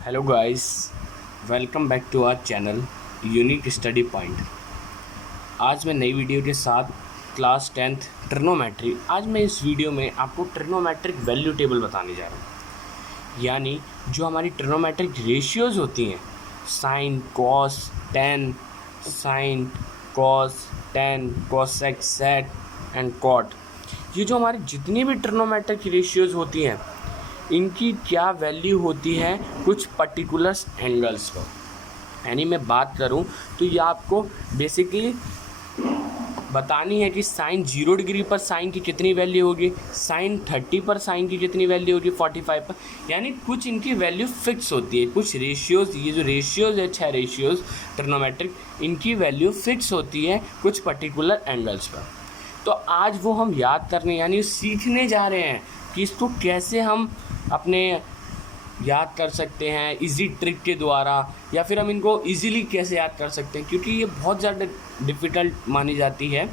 Hello guys, welcome back to our channel unique study point. आज मैं नई video के साथ क्लास 10th ट्रिग्नोमेट्री। आज मैं इस वीडियो में आपको ट्रिग्नोमेट्रिक वैल्यू टेबल बताने जा रहा हूँ, यानी जो हमारी ट्रिग्नोमेट्रिक रेशियोज़ होती हैं sine cos tan, sine cos tan, cosec sec and cot. ये जो हमारी जितनी भी ट्रिग्नोमेट्रिक रेशियोज़ होती हैं इनकी क्या वैल्यू होती है कुछ पर्टिकुलर एंगल्स पर। यानी मैं बात करूं तो ये आपको बेसिकली बतानी है कि साइन 0 डिग्री पर साइन की कितनी वैल्यू होगी, साइन 30 पर साइन की कितनी वैल्यू होगी, 45 पर। यानी कुछ इनकी वैल्यू फिक्स होती है, कुछ रेशियोज़, ये जो रेशियोज़ है 6 रेशियोज़ ट्रिग्नोमेट्रिक, इनकी वैल्यू फिक्स होती है कुछ पर्टिकुलर एंगल्स पर। तो आज वो हम याद करने यानी सीखने जा रहे हैं कि इसको कैसे हम अपने याद कर सकते हैं इजी ट्रिक के द्वारा, या फिर हम इनको इजीली कैसे याद कर सकते हैं, क्योंकि ये बहुत ज़्यादा डिफ़िकल्ट मानी जाती है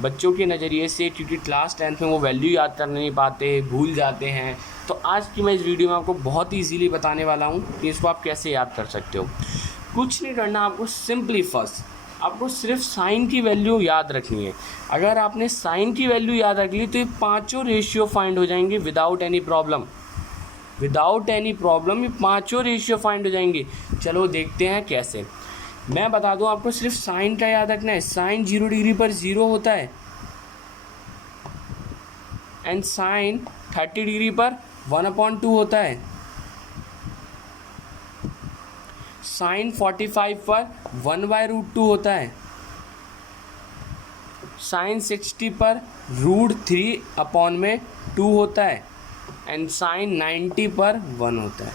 बच्चों के नज़रिए से, क्योंकि क्लास 10th में वो वैल्यू याद कर नहीं पाते, भूल जाते हैं। तो आज की मैं इस वीडियो में आपको बहुत ही ईजीली बताने वाला हूँ कि इसको आप कैसे याद कर सकते हो। कुछ नहीं करना, आपको सिंपली फर्स्ट आपको सिर्फ साइन की वैल्यू याद रखनी है। अगर आपने साइन की वैल्यू याद रख ली तो ये पांचों रेशियो फाइंड हो जाएंगे विदाउट एनी प्रॉब्लम। ये पांचों रेशियो फाइंड हो जाएंगे। चलो देखते हैं कैसे। मैं बता दूं आपको, सिर्फ साइन का याद रखना है। साइन 0 डिग्री पर 0 होता है एंड साइन 30 डिग्री पर 1/2 होता है। साइन 45 पर 1/√2 होता है। साइन 60 पर √3/2 होता है एंड साइन 90 पर 1 होता है।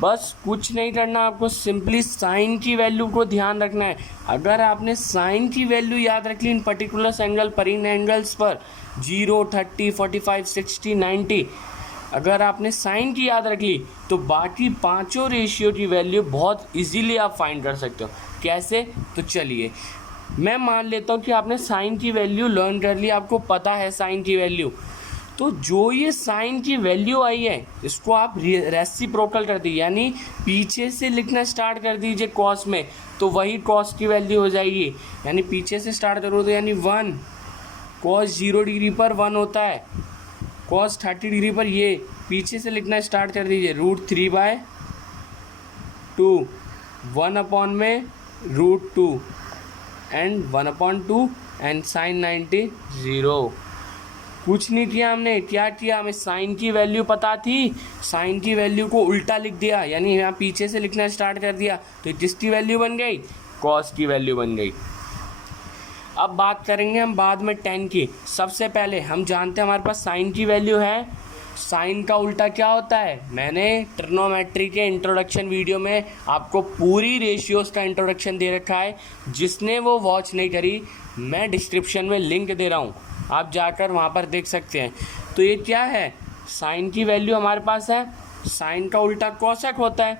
बस कुछ नहीं करना, आपको सिंपली साइन की वैल्यू को ध्यान रखना है। अगर आपने साइन की वैल्यू याद रख ली इन पर्टिकुलर एंगल पर, इन एंगल्स पर 0, 30, 45, 60, 90, अगर आपने साइन की याद रख ली तो बाकी पांचों रेशियो की वैल्यू बहुत इजीली आप फाइंड कर सकते हो। कैसे? तो चलिए मैं मान लेता हूँ कि आपने साइन की वैल्यू लर्न कर ली, आपको पता है साइन की वैल्यू। तो जो ये साइन की वैल्यू आई है इसको आप रेसिप्रोकल कर दीजिए, यानी पीछे से लिखना स्टार्ट कर दीजिए कॉस में, तो वही कॉस की वैल्यू हो जाएगी। यानी पीछे से स्टार्ट करो तो यानी 1, कॉस 0 डिग्री पर 1 होता है, कॉस 30 डिग्री पर ये पीछे से लिखना स्टार्ट कर दीजिए √3/2, 1/√2 एंड 1/2 एंड साइन 90 0। कुछ नहीं किया हमने, क्या किया, हमें साइन की वैल्यू पता थी, साइन की वैल्यू को उल्टा लिख दिया, यानी यहाँ पीछे से लिखना स्टार्ट कर दिया, तो किसकी वैल्यू बन गई, कॉस की वैल्यू बन गई। अब बात करेंगे हम बाद में टेन की। सबसे पहले हम जानते हैं हमारे पास साइन की वैल्यू है, साइन का उल्टा क्या होता है। मैंने ट्रिग्नोमेट्री के इंट्रोडक्शन वीडियो में आपको पूरी रेशियोज़ का इंट्रोडक्शन दे रखा है, जिसने वो वॉच नहीं करी मैं डिस्क्रिप्शन में लिंक दे रहा हूँ, आप जाकर वहाँ पर देख सकते हैं। तो ये क्या है, साइन की वैल्यू हमारे पास है, साइन का उल्टा कोसेक होता है।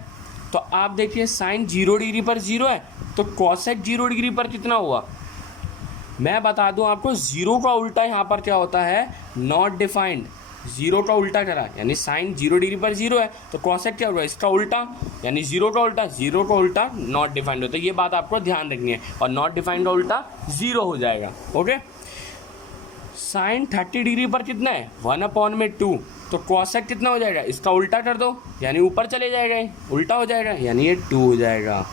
तो आप देखिए साइन 0 डिग्री पर 0 है, तो कोसेक 0 डिग्री पर कितना हुआ। मैं बता दूं आपको, 0 का उल्टा यहाँ पर क्या होता है, नॉट डिफाइंड। 0 का उल्टा करा, यानी साइन 0 डिग्री पर 0 है तो कोसेक क्या होगा, इसका उल्टा, यानी 0 का उल्टा नॉट डिफाइंड होता है। ये बात आपको ध्यान रखनी है, और नॉट डिफाइंड का उल्टा 0 हो जाएगा। ओके, साइन 30 डिग्री पर कितना है, 1/2, तो कोसेक कितना हो जाएगा, इसका उल्टा कर दो, यानी ऊपर चले जाएगा, उल्टा हो जाएगा, यानी ये 2 हो जाएगा।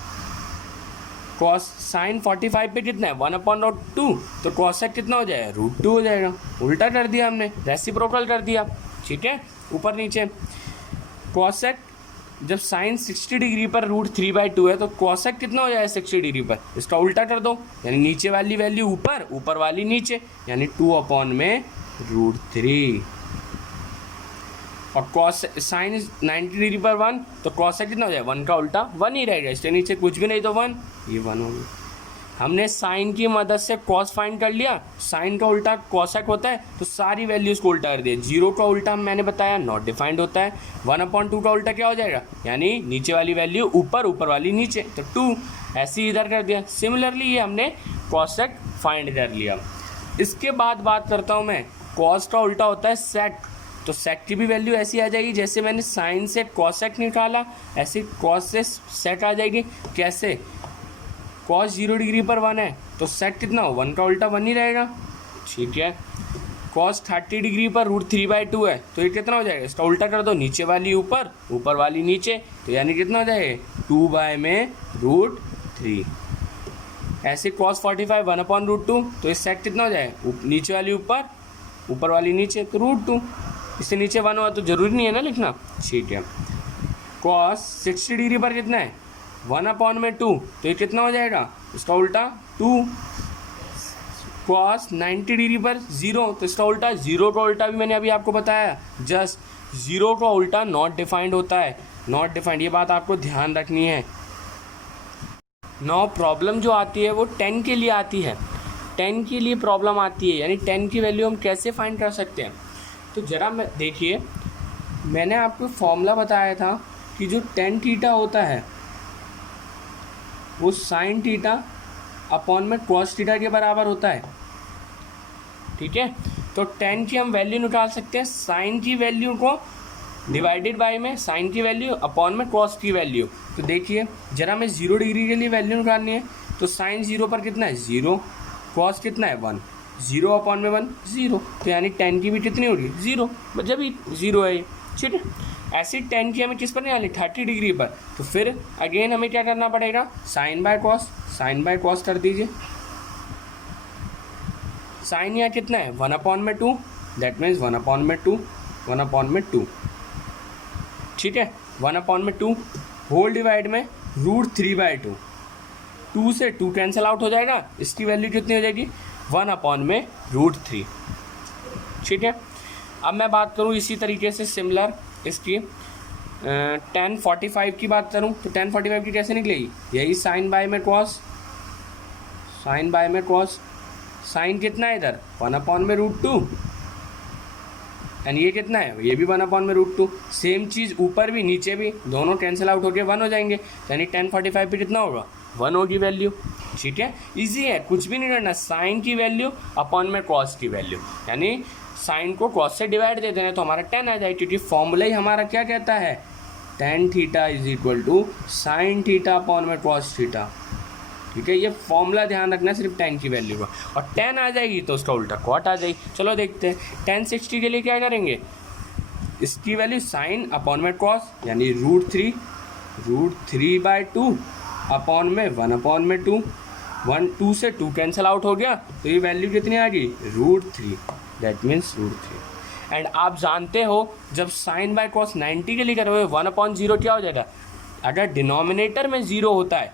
कॉस साइन 45 पे कितना है, 1/2, तो कोसेक कितना हो जाएगा, √2 हो जाएगा। उल्टा कर दिया हमने, रेसिप्रोकल कर दिया, ठीक है, ऊपर नीचे। कोसेक जब साइन 60 डिग्री पर √3/2 है तो कोसेक कितना हो जाएगा 60 डिग्री पर, इसका उल्टा कर दो, यानी नीचे वाली वैल्यू ऊपर, ऊपर वाली नीचे, यानी 2/√3। और कॉस साइन 90 डिग्री पर 1, तो कोसेक कितना हो जाएगा, 1 का उल्टा 1 ही रहेगा, इसके नीचे कुछ भी नहीं तो 1, ये 1 हो गया। हमने साइन की मदद से कॉस फाइंड कर लिया, साइन का उल्टा कोसेक होता है, तो सारी वैल्यूज़ को उल्टा कर दिया। 0 का उल्टा मैंने बताया नॉट डिफाइंड होता है, 1/2 का उल्टा क्या हो जाएगा, यानी नीचे वाली वैल्यू ऊपर, ऊपर वाली नीचे, तो 2, ऐसे ही इधर कर दिया। सिमिलरली ये हमने कोसेक फाइंड कर लिया। इसके बाद बात करता हूँ मैं, कॉस का उल्टा होता है सेक। तो सेक की भी वैल्यू ऐसी आ जाएगी जैसे मैंने साइन से कॉसेक निकाला, ऐसे कॉस से सेक आ जाएगी। कैसे? कॉस 0 डिग्री पर 1 है तो सेक कितना हो, 1 का उल्टा 1 ही रहेगा। ठीक है, कॉस 30 डिग्री पर √3/2 है तो ये कितना हो जाएगा, इसका उल्टा कर दो, नीचे वाली ऊपर, ऊपर वाली नीचे, तो यानी कितना हो जाएगा 2/√3। ऐसे cos 45 1/√2 तो इस सेक कितना हो जाएगा, नीचे वाली ऊपर, ऊपर वाली नीचे, तो √2, इससे नीचे 1 हुआ तो जरूरी नहीं है ना लिखना। ठीक है, cos 60 डिग्री पर कितना है 1/2 तो ये कितना हो जाएगा, इसका उल्टा 2। cos 90 डिग्री पर 0 तो इसका उल्टा, 0 का उल्टा भी मैंने अभी आपको बताया, जस्ट 0 का उल्टा नॉट डिफाइंड होता है, नॉट डिफाइंड, ये बात आपको ध्यान रखनी है। नौ प्रॉब्लम जो आती है वो 10 के लिए आती है, 10 के लिए प्रॉब्लम आती है, यानी 10 की वैल्यू हम कैसे फाइंड कर सकते हैं। तो ज़रा मैं देखिए, मैंने आपको फॉर्मूला बताया था कि जो tan थीटा होता है वो sin थीटा अपॉन में cos थीटा के बराबर होता है। ठीक है, तो tan की हम वैल्यू निकाल सकते हैं sin की वैल्यू को डिवाइडेड बाय में sin की वैल्यू अपॉन में cos की वैल्यू। तो देखिए जरा मैं 0 डिग्री के लिए वैल्यू निकालनी है, तो sin 0 पर कितना है 0, cos कितना है 1, 0 अपॉन में 1 0, तो यानी tan की भी कितनी होगी 0, जब भी 0 है। ठीक है, ऐसी tan की हमें किस पर निकालनी 30 डिग्री पर, तो फिर अगेन हमें क्या करना पड़ेगा, sin बाय cos कर दीजिए। sin यहाँ कितना है 1/2, दैट मीन्स 1/2। ठीक है, 1/2 होल डिवाइड में √3/2, 2 से 2 कैंसिल आउट हो जाएगा, इसकी वैल्यू कितनी हो जाएगी 1/√3। ठीक है, अब मैं बात करूँ इसी तरीके से सिमिलर इसकी tan 45 की बात करूँ, तो tan 45 की कैसे निकलेगी, यही sin बाय में cos, sin कितना है इधर 1/√2, एंड ये कितना है, ये भी 1/√2। सेम चीज़ ऊपर भी नीचे भी, दोनों कैंसिल आउट होकर 1 हो जाएंगे, यानी tan 45 पे कितना होगा 1 होगी वैल्यू। ठीक है, इजी है, कुछ भी नहीं करना, साइन की वैल्यू अपॉन में cos की वैल्यू, यानी साइन को cos से डिवाइड दे देना तो हमारा tan आ जाए, क्योंकि फॉर्मूला ही हमारा क्या कहता है, tan theta = sin theta upon में cos थीटा। ठीक है, ये फॉर्मूला ध्यान रखना सिर्फ tan की वैल्यू का, और tan आ जाएगी तो उसका उल्टा cot आ जाएगी। चलो देखते हैं, tan 60 के लिए क्या करेंगे, इसकी वैल्यू sin अपॉन में cos, यानी √3/2 अपॉन में 1/2, 2 से 2 कैंसिल आउट हो गया, तो ये वैल्यू कितनी आ गई √3, दैट मीन्स √3। एंड आप जानते हो जब sin बाय cos 90 के लिए करोगे 1/0 क्या हो जाएगा, अगर डिनोमिनेटर में 0 होता है,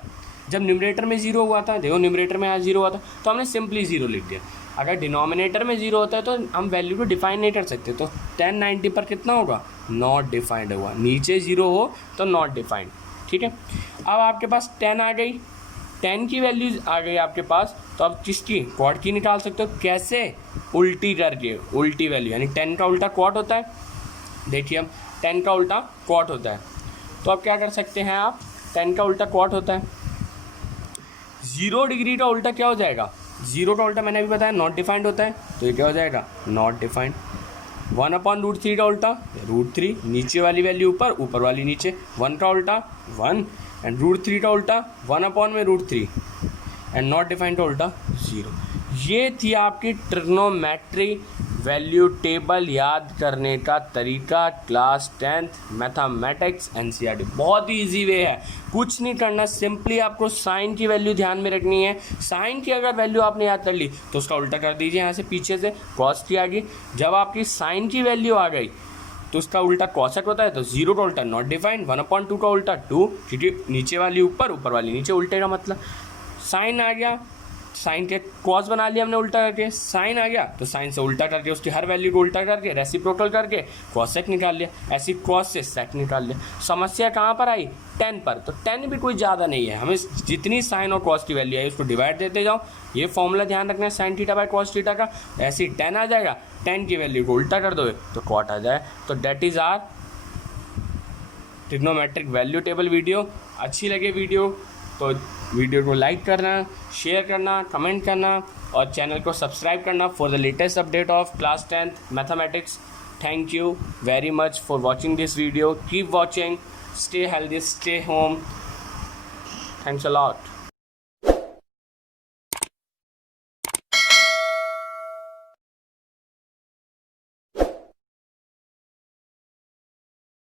जब न्यूमरेटर में 0 हुआ था, देखो न्यूमरेटर में यहाँ 0 हुआ था तो हमने सिंपली 0 लिख दिया। अगर डिनोमिनेटर में 0 होता है तो हम वैल्यू को डिफाइन नहीं कर सकते, तो tan 90 पर कितना होगा, नॉट डिफाइंड होगा, नीचे 0 हो तो नॉट डिफाइंड। ठीक है, अब आपके पास tan आ गई, tan की वैल्यू आ गई आपके पास, तो अब किसकी, cot की निकाल सकते हो, कैसे, उल्टी करके, उल्टी वैल्यू, यानी tan का उल्टा cot होता है। देखिए अब tan का उल्टा cot होता है, तो अब क्या कर सकते हैं आप, tan का उल्टा cot होता है, 0 डिग्री का उल्टा क्या हो जाएगा, 0 का उल्टा मैंने अभी बताया नॉट डिफाइंड होता है, तो ये क्या हो जाएगा नॉट डिफाइंड। 1/√3 का उल्टा √3, नीचे वाली वैल्यू ऊपर, ऊपर वाली नीचे, 1 का उल्टा 1, एंड √3 का उल्टा 1/√3, एंड नॉट डिफाइंड का उल्टा 0। ये थी आपकी ट्रिग्नोमेट्री वैल्यू टेबल याद करने का तरीका, क्लास 10th मैथमेटिक्स एनसीईआरटी। बहुत ही ईजी वे है, कुछ नहीं करना, सिंपली आपको साइन की वैल्यू ध्यान में रखनी है। साइन की अगर वैल्यू आपने याद कर ली तो उसका उल्टा कर दीजिए, यहाँ से पीछे से कॉस की आ गई। जब आपकी साइन की वैल्यू आ गई तो उसका उल्टा कॉसेक होता है, तो 0 का उल्टा नॉट डिफाइंड, 1/2 का उल्टा 2, क्योंकि नीचे वाली ऊपर, ऊपर वाली नीचे, उल्टे का मतलब। साइन आ गया, साइन के कॉस बना लिया हमने उल्टा करके, साइन आ गया तो साइन से उल्टा करके, उसकी हर वैल्यू को उल्टा करके रेसिप्रोकल करके कॉसेक निकाल लिया, ऐसी कॉस से सेक निकाल लिया। समस्या कहाँ पर आई, 10 पर, तो 10 भी कोई ज़्यादा नहीं है, हमें जितनी साइन और कॉस की वैल्यू आई उसको डिवाइड देते जाओ। ये फॉर्मूला ध्यान रखना है sine theta by cos theta का, ऐसी 10 आ जाएगा, 10 की वैल्यू को उल्टा कर दो तो कॉट आ जाए। तो that is our trigonometric value table video. अच्छी लगे वीडियो तो वीडियो को लाइक करना, शेयर करना, कमेंट करना और चैनल को सब्सक्राइब करना for the latest update of class 10th mathematics. Thank you very much for watching this video. Keep watching. Stay healthy, stay home. Thanks a lot.